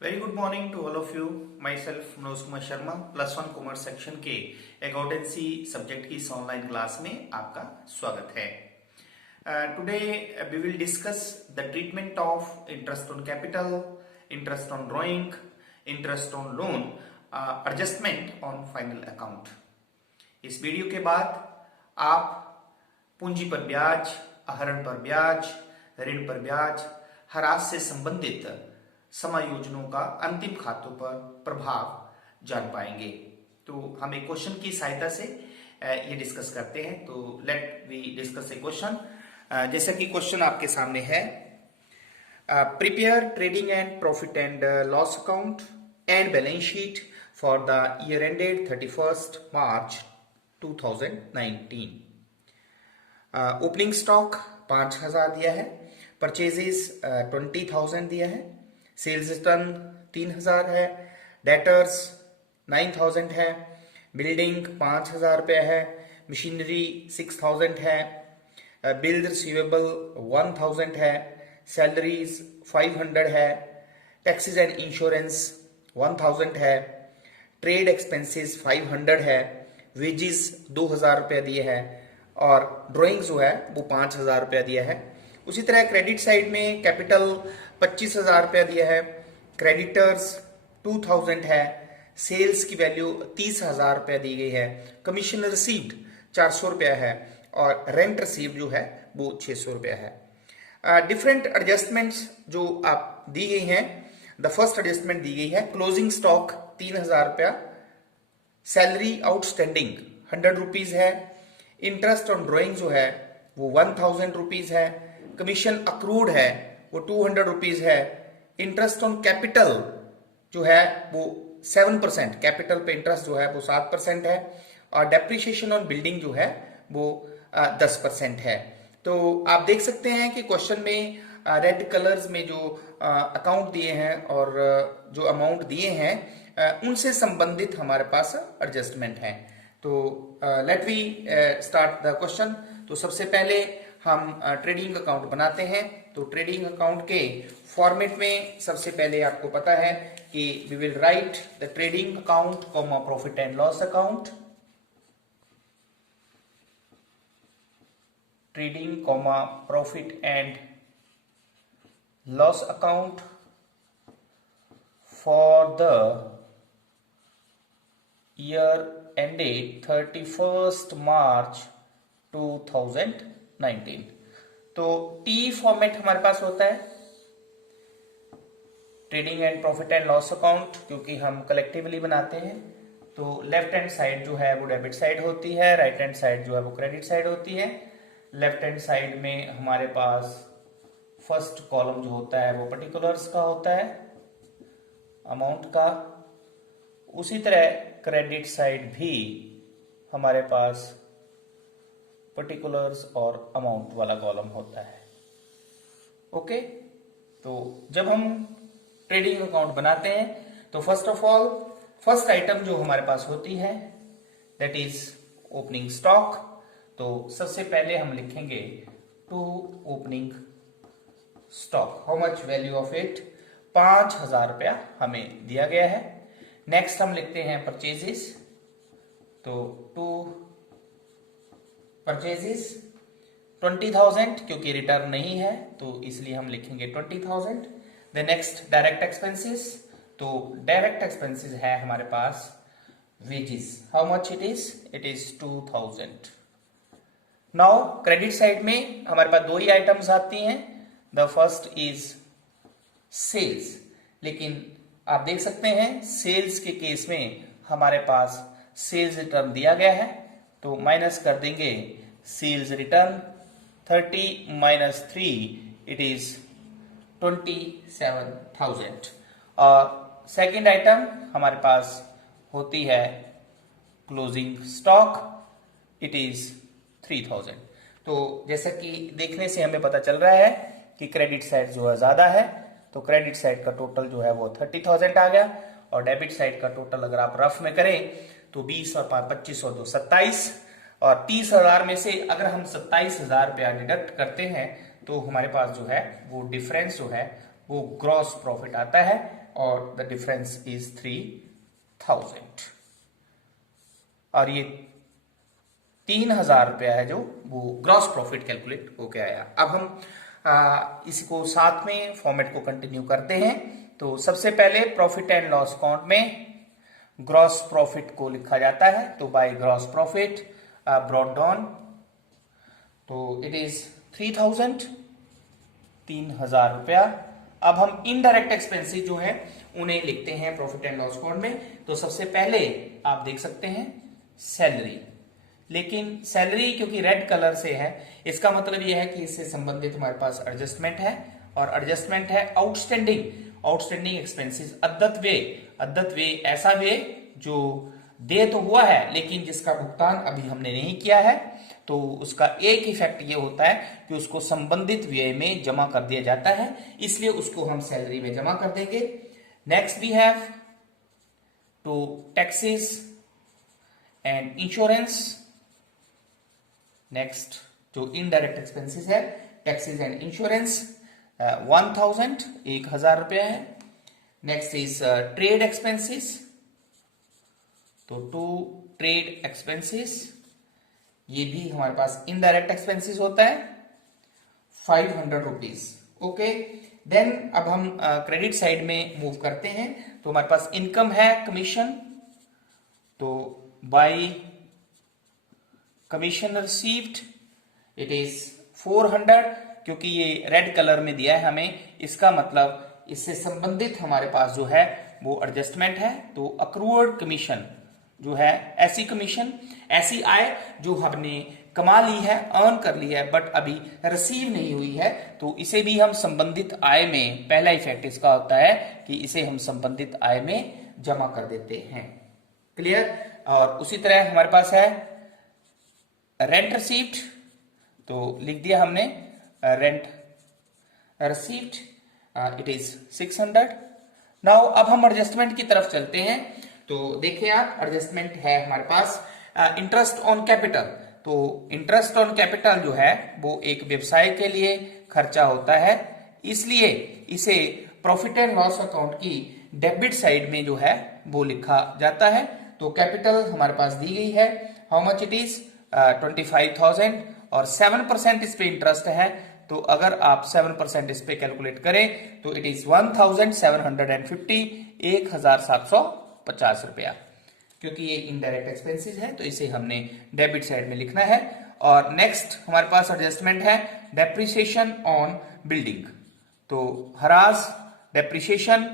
Very good morning to all of you. Myself Manoj Kumar Sharma, +1 commerce section के accountancy subject की इस online class में आपका स्वागत है। Today we will discuss the treatment of interest on capital, interest on drawing, interest on loan, adjustment on final account. इस video के बाद आप पूंजी पर ब्याज, आहरण पर ब्याज, ऋण पर ब्याज, हरास से संबंधित समायोजनों का अंतिम खातों पर प्रभाव जान पाएंगे। तो हम एक क्वेश्चन की सहायता से ये डिस्कस करते हैं। तो let we discuss a question. जैसा कि क्वेश्चन आपके सामने है, prepare trading and profit and loss account and balance sheet for the year ended 31 March 2019। Opening stock 5000 दिया है, परचेजेस 20,000 दिया है, सेल्स रिटर्न 3000 है, डेटर्स 9000 है, बिल्डिंग 5000 रुपये है, मशीनरी 6000 है, बिल रिसीवेबल 1000 है, सैलरीज 500 है, टैक्सेस एंड इंश्योरेंस 1000 है, ट्रेड एक्सपेंसेस 500 है, वेजेस 2000 रुपया दिए है और ड्राइंग जो है वो 5000 रुपया दिया है। उसी तरह क्रेडिट साइड में कैपिटल 25,000 रुपया दिया है, क्रेडिटर्स 2000 है, सेल्स की वैल्यू 30,000 रुपया दी गई है, कमीशन रिसीव्ड 400 रुपया है और रेंट रिसीव जो है वो 600 रुपया है। डिफरेंट एडजस्टमेंट्स जो आप दी गई हैं, द फर्स्ट एडजस्टमेंट दी गई है क्लोजिंग स्टॉक 3000 रुपया, सैलरी आउटस्टैंडिंग 100 रुपीज है, इंटरेस्ट ऑन ड्रॉइंग जो है वो 1000 रुपीज है, कमीशन अक्रूड है वो 200 रुपीज है, इंटरेस्ट ऑन कैपिटल जो है वो 7%, कैपिटल पे इंटरेस्ट जो है वो 7% है और डेप्रिसिएशन ऑन बिल्डिंग जो है वो 10% है। तो आप देख सकते हैं कि क्वेश्चन में रेड कलर्स में जो अकाउंट दिए हैं और जो अमाउंट दिए हैं उनसे संबंधित हमारे पास एडजस्टमेंट है। तो let we start the question. तो सबसे पहले हम ट्रेडिंग अकाउंट बनाते हैं। तो ट्रेडिंग अकाउंट के फॉर्मेट में सबसे पहले आपको पता है कि we will write the trading account comma profit and loss account, trading comma profit and loss account for the year ended 31st March 2019। तो टी फॉर्मेट हमारे पास होता है trading and profit and loss account, क्योंकि हम collectively बनाते हैं। तो left hand side जो है वो डेबिट साइड होती है, राइट हैंड साइड जो है वो क्रेडिट साइड होती है। लेफ्ट हैंड साइड में हमारे पास फर्स्ट कॉलम जो होता है वो पर्टिकुलर्स का होता है, अमाउंट का। उसी तरह क्रेडिट साइड भी हमारे पास पर्टिकुलर्स और अमाउंट वाला कॉलम होता है। ओके, तो जब हम ट्रेडिंग अकाउंट बनाते हैं तो first of all first item जो हमारे पास होती है दैट इज ओपनिंग स्टॉक। तो सबसे पहले हम लिखेंगे to opening stock, how much value of it, 5000 रुपया हमें दिया गया है। नेक्स्ट हम लिखते हैं परचेजेस। तो टू परचेजेस 20,000, क्योंकि रिटर्न नहीं है तो इसलिए हम लिखेंगे 20,000। द नेक्स्ट डायरेक्ट एक्सपेंसेस, तो डायरेक्ट एक्सपेंसेस है हमारे पास wages, how much it is 2000। Now credit side में हमारे पास दो ही आइटम्स आती हैं, द फर्स्ट इज सेल्स। लेकिन आप देख सकते हैं सेल्स के केस में हमारे पास सेल्स रिटर्न दिया गया है, तो माइनस कर देंगे sales return 30 minus 3 it is 27,000। और सेकेंड आइटम हमारे पास होती है क्लोजिंग स्टॉक, इट इज 3000। तो जैसा कि देखने से हमें पता चल रहा है कि क्रेडिट साइड जो है ज्यादा है, तो क्रेडिट साइड का टोटल जो है वो 30,000 आ गया और डेबिट साइड का टोटल अगर आप रफ में करें तो 20 और 25 और 2 27, और 30,000 में से अगर हम 27,000 रुपया डिडक्ट करते हैं तो हमारे पास जो है वो डिफरेंस जो है वो ग्रॉस प्रॉफिट आता है और द डिफरेंस इज 3000 और ये 3000 रुपया है जो वो ग्रॉस प्रॉफिट कैलकुलेट होके आया। अब हम इसको साथ में फॉर्मेट को कंटिन्यू करते हैं। तो सबसे पहले प्रॉफिट एंड लॉस अकाउंट में ग्रॉस प्रॉफिट को लिखा जाता है, तो by gross profit brought down, तो इट इज 3000 रुपया। अब हम इनडायरेक्ट एक्सपेंसेस जो है उन्हें लिखते हैं प्रॉफिट एंड लॉस अकाउंट में। तो सबसे पहले आप देख सकते हैं सैलरी, लेकिन सैलरी क्योंकि रेड कलर से है इसका मतलब यह है कि इससे संबंधित हमारे पास एडजस्टमेंट है, और एडजस्टमेंट है आउटस्टैंडिंग एक्सपेंसेस, अद्यत वे ऐसा वे जो दे तो हुआ है लेकिन जिसका भुगतान अभी हमने नहीं किया है, तो उसका एक इफेक्ट ये होता है कि उसको संबंधित व्यय में जमा कर दिया जाता है, इसलिए उसको हम सैलरी में जमा कर देंगे। Next we have to taxes and insurance. Next जो इनडायरेक्ट एक्सपेंसेस है टैक्सेस एंड इंश्योरेंस 1000 रुपया है। नेक्स्ट इज ट्रेड एक्सपेंसेस, तो टू ट्रेड एक्सपेंसेस ये भी हमारे पास इनडायरेक्ट एक्सपेंसेस होता है 500 रुपीज। ओके, देन अब हम क्रेडिट साइड में मूव करते हैं। तो हमारे पास इनकम है कमीशन, तो bye commission received it is 400, क्योंकि ये रेड कलर में दिया है हमें, इसका मतलब इससे संबंधित हमारे पास जो है वो एडजस्टमेंट है। तो अक्रूड कमीशन जो है ऐसी कमीशन, ऐसी आय जो हमने कमा ली है, अर्न कर ली है, बट अभी रिसीव नहीं हुई है, तो इसे भी हम संबंधित आय में, पहला इफेक्ट इसका होता है कि इसे हम संबंधित आय में जमा कर देते हैं। क्लियर। और उसी तरह हमारे पास है रेंट रिसीव्ड, तो लिख दिया हमने rent received, it is 600। Now अब हम एडजस्टमेंट की तरफ चलते हैं। तो देखिए आप, एडजस्टमेंट है हमारे पास इंटरेस्ट ऑन कैपिटल। तो इंटरेस्ट ऑन कैपिटल जो है वो एक व्यवसाय के लिए खर्चा होता है, इसलिए इसे प्रॉफिट एंड लॉस अकाउंट की डेबिट साइड में जो है वो लिखा जाता है। तो कैपिटल हमारे पास दी गई है, हाउ मच इट इज 25,000 और 7% इस पे इंटरेस्ट है। तो अगर आप 7% इस पे कैलकुलेट करें तो इट इज 1750, 1750 रुपया। क्योंकि ये इनडायरेक्ट एक्सपेंसेस है तो इसे हमने डेबिट साइड में लिखना है। और नेक्स्ट हमारे पास एडजस्टमेंट है डेप्रिसिएशन ऑन बिल्डिंग। तो हरास डेप्रिसिएशन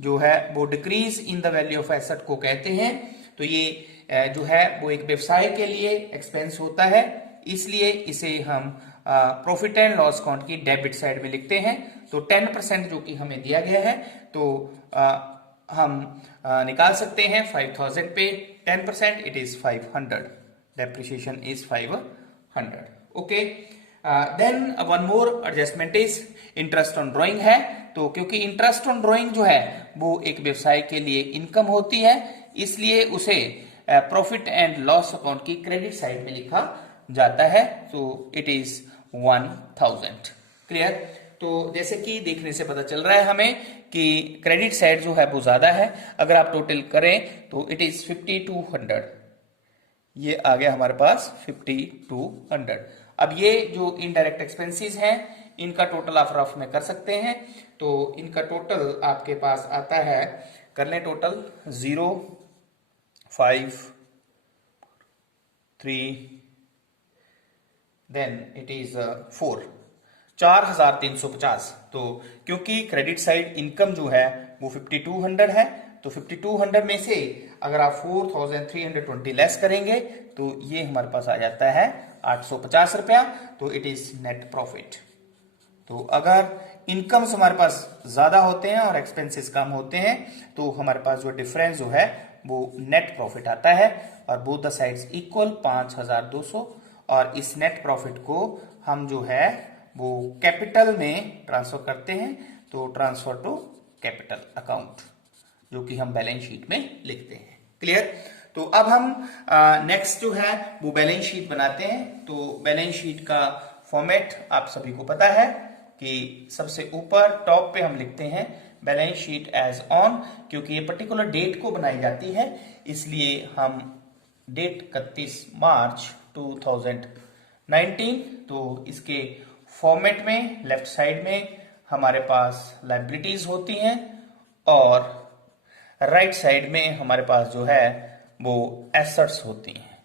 जो है वो decrease in the value of asset को कहते हैं। तो ये जो है वो एक व्यवसाय के लिए एक्सपेंस होता है, इसलिए इसे हम प्रॉफिट एंड लॉस अकाउंट की डेबिट साइड में लिखते हैं। तो 10% जो कि हमें दिया गया है, तो हम निकाल सकते हैं 5000 पे 10%, it is 500, depreciation is 500। Okay, then one more adjustment is interest on drawing है। तो क्योंकि इंटरेस्ट ऑन ड्रॉइंग जो है वो एक व्यवसाय के लिए इनकम होती है, इसलिए उसे प्रॉफिट एंड लॉस अकाउंट की क्रेडिट साइड में लिखा जाता है। तो इट इज 1000। क्लियर। तो जैसे कि देखने से पता चल रहा है हमें कि क्रेडिट साइड जो है वो ज्यादा है। अगर आप टोटल करें तो इट इज 5200, ये आ गया हमारे पास 5200। अब ये जो इनडायरेक्ट एक्सपेंसेस हैं इनका टोटल आप रफ में कर सकते हैं। तो इनका टोटल आपके पास आता है, कर लें टोटल, 0, 5, 3, देन इट इज 4, 4350। तो क्योंकि क्रेडिट साइड इनकम जो है वो 5200 है, तो 5200 में से अगर आप 4320 लेस करेंगे तो ये हमारे पास आ जाता है 850 रुपया। तो इट इज नेट प्रॉफिट। तो अगर इनकम्स हमारे पास ज्यादा होते हैं और एक्सपेंसेस कम होते हैं तो हमारे पास जो डिफरेंस जो है वो नेट प्रॉफिट आता है, और बोथ द साइड्स इक्वल 5200। और इस नेट प्रॉफिट को हम जो है वो कैपिटल में ट्रांसफर करते हैं। तो ट्रांसफर टू कैपिटल अकाउंट, जो कि हम बैलेंस शीट में लिखते हैं। क्लियर। तो अब हम नेक्स्ट जो है वो बैलेंस शीट बनाते हैं। तो बैलेंस शीट का फॉर्मेट आप सभी को पता है, कि सबसे ऊपर टॉप पे हम लिखते हैं बैलेंस शीट एज ऑन, क्योंकि ये पर्टिकुलर डेट को बनाई जाती है, इसलिए हम डेट 31 मार्च 2019, तो इसके फॉर्मेट में लेफ्ट साइड में हमारे पास लायबिलिटीज होती हैं और राइट साइड में हमारे पास जो है वो एसेट्स होती हैं।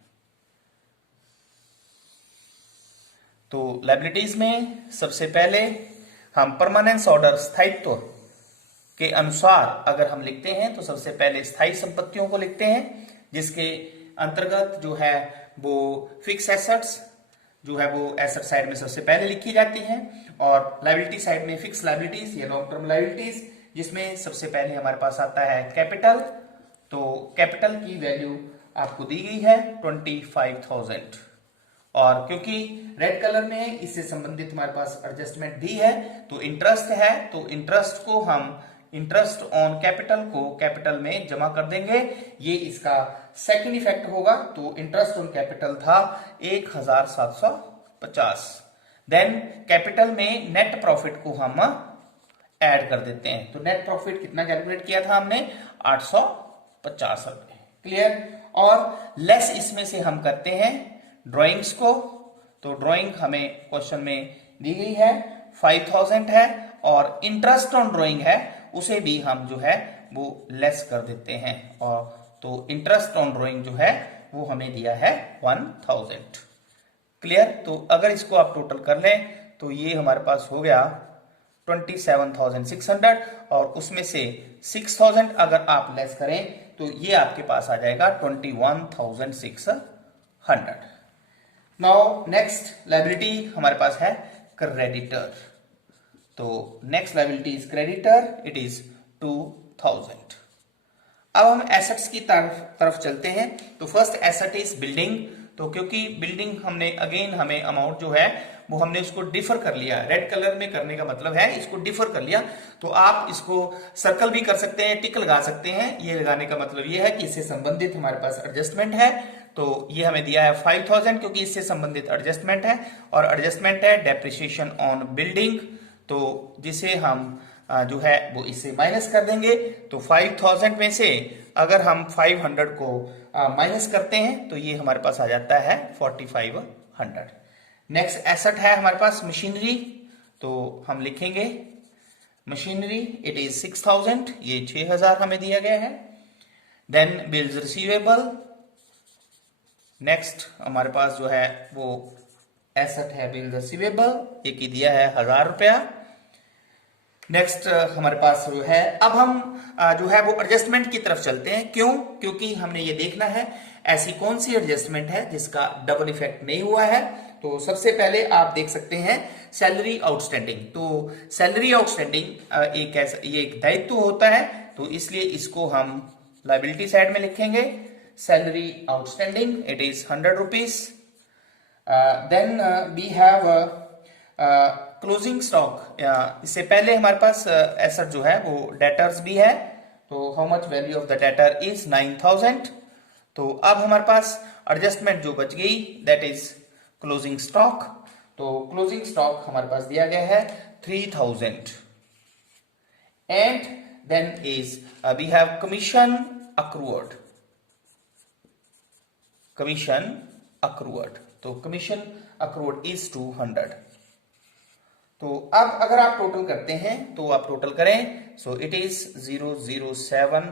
तो लायबिलिटीज में सबसे पहले हम परमानेंस ऑर्डर स्थायित्व के अनुसार अगर हम लिखते हैं तो सबसे पहले स्थायी संपत्तियों को लिखते हैं, जिसके अंतर्गत जो है वो फिक्स एसेट्स जो है वो एसेट साइड में सबसे पहले लिखी जाती है, और लायबिलिटी साइड में फिक्स लायबिलिटीज या लॉन्ग टर्म लायबिलिटीज, जिसमें सबसे पहले हमारे पास आता है कैपिटल। तो कैपिटल की वैल्यू आपको दी गई है 25,000, और क्योंकि रेड कलर में इससे संबंधित हमारे पास एडजस्टमेंट भी है, तो इंटरेस्ट है, तो इंटरेस्ट को हम इंटरेस्ट ऑन कैपिटल को कैपिटल में जमा कर देंगे, ये इसका सेकंड इफेक्ट होगा। तो इंटरेस्ट ऑन कैपिटल था 1,750। देन कैपिटल में नेट प्रॉफिट को हम ऐड कर देते हैं, तो नेट प्रॉफिट कितना कैलकुलेट किया था हमने 850 रुपए, क्लियर। और लेस इसमें से हम करते हैं ड्राइंग्स को, तो ड्राइंग हमें क्वेश्चन में दी गई है 5,000 है, और इंटरेस्ट ऑन ड्राइंग है उसे भी हम जो है वो लेस कर देते हैं, और तो इंटरेस्ट ऑन ड्राइंग जो है वो हमें दिया है 1,000, क्लियर। तो अगर इसको आप टोटल कर लें तो ये हमारे पास हो गया 27,600, और उसमें से 6,000 अगर आप लेस करें तो ये आपके पास आ जाएगा 21,600। नाउ नेक्स्ट लायबिलिटी हमारे पास है क्रेडिटर। तो next liability is creditor, it is 2,000। अब हम एसेट्स की तरफ चलते हैं। तो फर्स्ट एसेट इज बिल्डिंग। तो क्योंकि बिल्डिंग हमने अगेन हमें अमाउंट जो है वो हमने उसको डिफर कर लिया, रेड कलर में करने का मतलब है इसको डिफर कर लिया। तो आप इसको सर्कल भी कर सकते हैं, टिक लगा सकते हैं। ये लगाने का मतलब ये है कि इससे संबंधित हमारे पास एडजस्टमेंट है, तो ये हमें दिया है 5,000 क्योंकि इससे संबंधित एडजस्टमेंट है, और एडजस्टमेंट है डेप्रिसिएशन ऑन बिल्डिंग, तो जिसे हम जो है वो इससे माइनस कर देंगे। तो 5,000 में से अगर हम 500 को माइनस करते हैं तो ये हमारे पास आ जाता है 4,500। नेक्स्ट एसेट है हमारे पास मशीनरी। तो हम लिखेंगे मशीनरी, इट इज 6,000, ये 6,000 हमें दिया गया है। देन बिल्स रिसीवेबल, नेक्स्ट हमारे पास जो है वो एसेट है बिल रिसीवेबल, एक ही दिया है 1,000 रुपया। नेक्स्ट हमारे पास जो है, अब हम जो है वो एडजस्टमेंट की तरफ चलते हैं। क्यों? क्योंकि हमने ये देखना है ऐसी कौन सी एडजस्टमेंट है जिसका डबल इफेक्ट नहीं हुआ है। तो सबसे पहले आप देख सकते हैं सैलरी आउटस्टैंडिंग। तो सैलरी आउटस्टैंडिंग ये एक दायित्व होता है, तो इसलिए इसको हम लायबिलिटी साइड में लिखेंगे। Salary outstanding, it is 100 rupees. Then we have closing stock. इससे पहले हमारे पास एसेट जो है वो डेटर्स भी है। तो how much value of the debtor is 9,000। तो अब हमारे पास एडजस्टमेंट जो बच गई दैट इज क्लोजिंग स्टॉक। तो क्लोजिंग स्टॉक हमारे पास दिया गया है 3,000। And then is we have commission accrued. Commission accrued, तो कमीशन अक्रूड इज 200। तो अब अगर आप टोटल करते हैं तो आप टोटल करें, सो इट इज 007,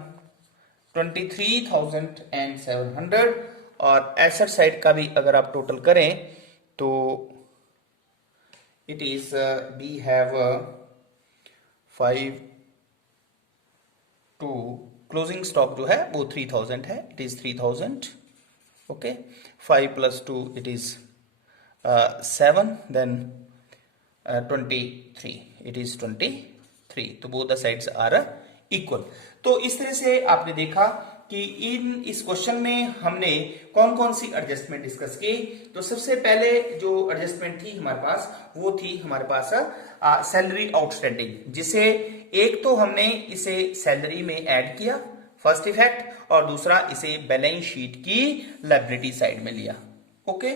23,700। और एसेट साइड का भी अगर आप टोटल करें तो it is we have 5 to closing stock जो है वो 3,000 है, it is 3,000। Okay, 5 + 2 it is 7, then 23, it is 23। तो both the sides are equal. तो इस तरह से आपने देखा कि इस क्वेश्चन में हमने कौन कौन सी एडजस्टमेंट डिस्कस की। तो सबसे पहले जो एडजस्टमेंट थी हमारे पास वो थी हमारे पास सैलरी आउटस्टैंडिंग, जिसे एक तो हमने इसे सैलरी में ऐड किया फर्स्ट इफेक्ट, और दूसरा इसे बैलेंस शीट की लायबिलिटी साइड में लिया। ओके,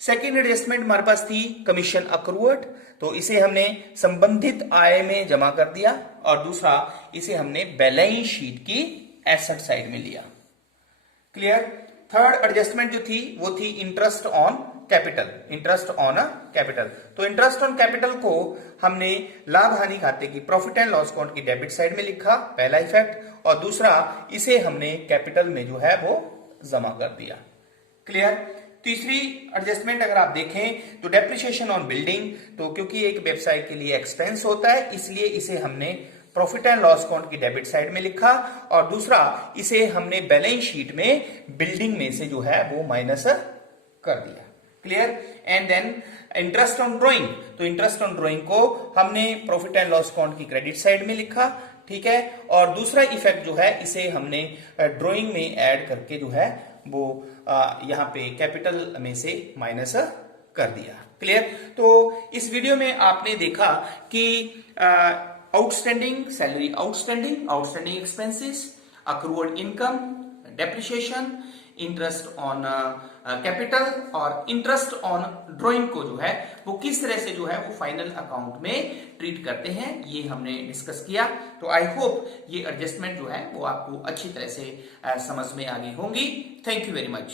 सेकेंड एडजस्टमेंट हमारे पास थी कमीशन अक्रूड। तो इसे हमने संबंधित आय में जमा कर दिया और दूसरा इसे हमने बैलेंस शीट की एसेट साइड में लिया। क्लियर। थर्ड एडजस्टमेंट जो थी वो थी interest on capital, interest on capital. तो इंटरेस्ट ऑन कैपिटल को हमने लाभ हानि खाते की प्रॉफिट एंड लॉस अकाउंट की डेबिट साइड में लिखा, पहला इफेक्ट, और दूसरा इसे हमने कैपिटल में जो है वो जमा कर दिया। क्लियर। तीसरी एडजस्टमेंट अगर आप देखें तो डेप्रिसिएशन ऑन बिल्डिंग, तो क्योंकि एक व्यवसाय के लिए एक्सपेंस होता है इसलिए इसे हमने प्रॉफिट एंड लॉस अकाउंट की डेबिट साइड में लिखा, और दूसरा इसे हमने बैलेंस शीट में बिल्डिंग में से जो है वो माइनस कर दिया। Clear. And then interest on drawing, तो इंटरेस्ट ऑन ड्राइंग को हमने प्रॉफिट एंड लॉस अकाउंट की क्रेडिट साइड में लिखा, ठीक है, और दूसरा इफेक्ट जो है इसे हमने ड्राइंग में ऐड करके जो है वो यहां पे कैपिटल में से माइनस कर दिया। क्लियर। तो इस वीडियो में आपने देखा कि outstanding salary, outstanding expenses, accrued income, depreciation, interest on capital और इंटरेस्ट ऑन ड्राइंग को जो है वो किस तरह से जो है वो फाइनल अकाउंट में ट्रीट करते हैं, ये हमने डिस्कस किया। तो आई होप ये एडजस्टमेंट जो है वो आपको अच्छी तरह से समझ में आ गई होंगी। Thank you very much.